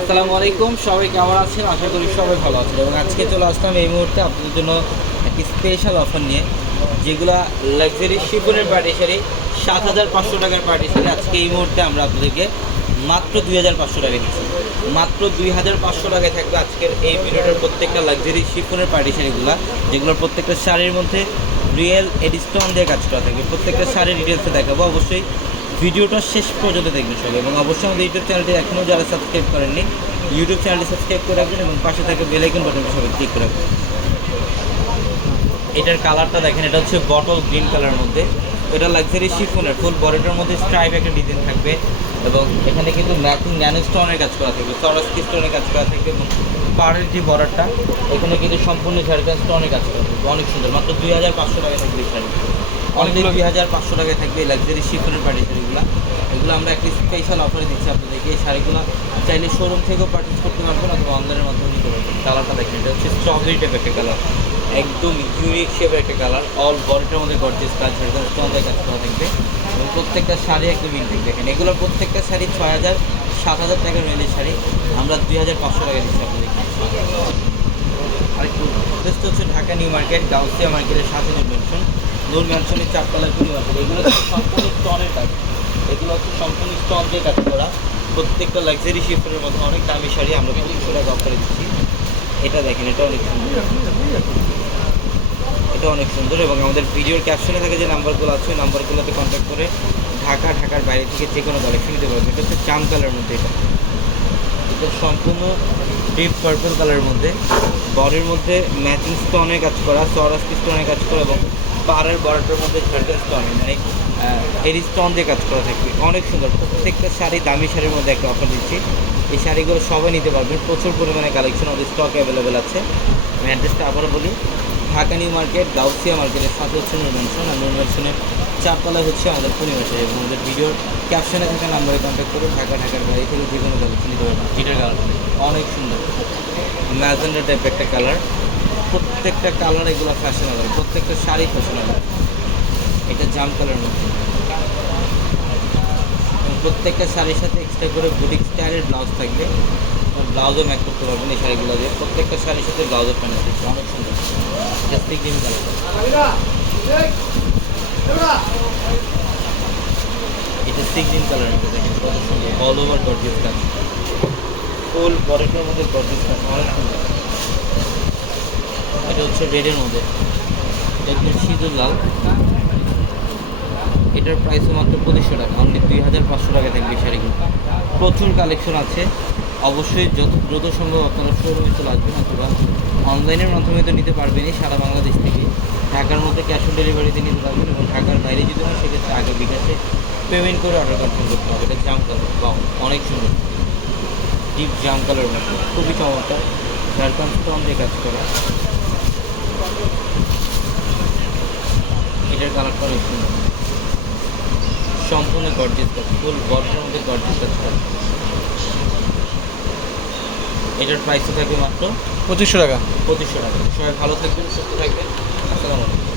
আসসালামু আলাইকুম, সবাই কেমন আছেন? আশা করি সবাই ভালো আছেন। এবং আজকে চলে আসলাম এই মুহূর্তে আপনাদের জন্য একটি স্পেশাল অফার নিয়ে, যেগুলা লাক্সারি শিফনের পার্টি শাড়ি, সাত হাজার পাঁচশো টাকার পার্টি শাড়ি। আজকে এই মুহূর্তে আমরা আপনাদেরকে মাত্র দুই হাজার পাঁচশো টাকা দিচ্ছি। মাত্র দুই হাজার পাঁচশো টাকায় থাকবে আজকের এই ভিডিওটার প্রত্যেকটা লাক্সারি শিফনের পার্টি শাড়িগুলো, যেগুলোর প্রত্যেকটা শাড়ির মধ্যে রিয়েল এডিস্টন দিয়ে কাজ করা থাকবে প্রত্যেকটা শাড়ির ডিটেলসে দেখাবো। অবশ্যই ভিডিওটা শেষ পর্যন্ত দেখবেন সবাই, এবং অবশ্যই আমাদের ইউটিউব চ্যানেলটি এখনও যারা সাবস্ক্রাইব করেননি, ইউটিউব চ্যানেলটি সাবস্ক্রাইব করে রাখবেন এবং পাশে থাকা বেলাইকন বাটনটি সবাই ক্লিক করে রাখবেন। এটার কালারটা দেখেন, এটা হচ্ছে বটল গ্রিন কালারের মধ্যে। এটা লাক্সারি শিফনের ফুল বডিটার মধ্যে স্ট্রাইপ একটা ডিজাইন থাকবে, এবং এখানে কিন্তু ম্যাচিং ন্যানো স্টোনের কাজ করা থাকবে সরাসকি স্টোনের কাজ করা থাকবে, এবং পাড়ের যে বর্ডারটা এখানে কিন্তু সম্পূর্ণ ঝাড়খান্ড স্টোনের কাজ করা থাকবে। অনেক সুন্দর, মাত্র দুই হাজার পাঁচশো টাকা থাকবে শাড়ি অনেক দুই হাজার পাঁচশো টাকায় থাকবে এই লাক্সারি শিফনের পার্টি শাড়িগুলো। এগুলো আমরা একটি স্পেশাল অফারে দিচ্ছি আপনাদেরকে। এই শাড়িগুলো চাইলে শোরুম থেকেও পারচেস করতে পারবেন অথবা অনলাইনের মাধ্যমে নিতে পারবেন। কালারটা দেখেন এটা হচ্ছে স্ট্রবেরি টাইপের একটা কালার একদম ইউনিক শেপের একটা কালার অল বডিটার মধ্যে গর্জেস কাজ স্টোন দিয়ে কাজ করা থাকবে। এবং প্রত্যেকটা শাড়ি একদম ইনটেক দেখেন এগুলোর প্রত্যেকটা শাড়ি ছয় হাজার সাত হাজার টাকার রেঞ্জের শাড়ি। আমরা দুই হাজার পাঁচশো টাকা দিচ্ছি আপনাদেরকে। আরেকটু হচ্ছে ঢাকা নিউ মার্কেট গাউসিয়া মার্কেটের সাথে মেনশন নূর ম্যানশনের চারতলায় মার্কেট এগুলো সম্পূর্ণ স্টনের কাজ এগুলো হচ্ছে সম্পূর্ণ স্টন দিয়ে কাজ করা। প্রত্যেকটা লাক্সারি শিফটের মধ্যে অনেক দামি শাড়ি আমরা পঁচিশশো টাকা অফারে দিচ্ছি। এটা দেখেন, এটা অনেক সুন্দর। এটা অনেক সুন্দর এবং আমাদের ভিডিওর ক্যাপশনে থাকে যে নাম্বারগুলো আছে, ওই নাম্বারগুলোতে কন্ট্যাক্ট করে ঢাকা, ঢাকার বাইরে থেকে যে কোনো কালেকশন নিতে পারবেন। এটা হচ্ছে চাম কালারের মধ্যে এটা। এটা সম্পূর্ণ ডিপ পার্পল কালারের মধ্যে। বডির মধ্যে ম্যাচিং স্টোনের কাজ করা সরাসকি স্টোনের কাজ করা এবং পাড়ের বর্ডারের মধ্যে ঝাড়খান স্টোন মানে এর স্টোন দিয়ে কাজ করা থাকবে। অনেক সুন্দর। প্রত্যেকটা শাড়ি দামি শাড়ির মধ্যে একটা অফার দিচ্ছি। এই শাড়িগুলো সবাই নিতে পারবেন। প্রচুর পরিমাণে কালেকশন ওদের স্টক অ্যাভেলেবেল আছে। আমি অ্যাড্রেসটা আবারও বলি। ঢাকা নিউ মার্কেট গাউসিয়া মার্কেটের সাথে হচ্ছে নূর আর নূর চারতলায় হচ্ছে আমাদের পরিবেশ এবং আমাদের ভিডিওর ক্যাপশনে থাকা নাম্বারে কন্ট্যাক্ট করে ঢাকা ঢাকার বাইরে থেকে যে কোনো কালেকশন নিতে পারবেন। অনেক সুন্দর। ম্যাজেন্ডা টাইপের একটা কালার প্রত্যেকটা কালার এগুলো ফ্যাশনেবল প্রত্যেকটা শাড়ি ফ্যাশনেবল এটা জাম কালার মধ্যে। প্রত্যেকটা শাড়ির সাথে এক্সট্রা করে বুটিক স্টাইলের ব্লাউজ থাকবে। ব্লাউজও ম্যাক করতে পারবেন এই শাড়িগুলো দিয়ে। প্রত্যেকটা শাড়ির সাথে ব্লাউজও প্যান্ট অনেক সুন্দর। গ্রিন কালার এটা সি গ্রিন কালার মধ্যে দেখেন, কত সুন্দর। অল ওভার গর্জিয়াস কাজ। ফুল বডিটার মধ্যে গর্জিয়াস কাজ। অনেক সুন্দর। এটা হচ্ছে রেডের মধ্যে। একদম সিঁদুর লাল। এটার প্রাইসও মাত্র পঁচিশশো টাকা। অনলি দুই হাজার পাঁচশো টাকা থাকবে শাড়িগুলো প্রচুর কালেকশন আছে। অবশ্যই যত দ্রুত সম্ভব আপনারা শোরুমে চলে আসবেন অথবা অনলাইনের মাধ্যমে তো নিতে পারবেনই সারা বাংলাদেশ থেকে। ঢাকার মধ্যে ক্যাশ অন ডেলিভারিতে নিতে পারবেন এবং ঢাকার বাইরে যদি হয়, সেক্ষেত্রে আগে বিকাশে পেমেন্ট করে অর্ডার কনফার্ম করতে হবে। এটা জাম কালার বা অনেক সুন্দর। ডিপ জাম কালার মতো খুবই চমৎকার। ঝাড়খণ্ড কাজ করা। এটার কালারটা অনেক সুন্দর সম্পূর্ণ গর্জিয়াস কাজ ফুল বর্ষের মধ্যে গর্জিয়াস কাজ করা এটার প্রাইসও থাকবে মাত্র পঁচিশশো টাকা। পঁচিশশো টাকা। সবাই ভালো থাকবেন সুস্থ থাকবেন। আসসালামু আলাইকুম।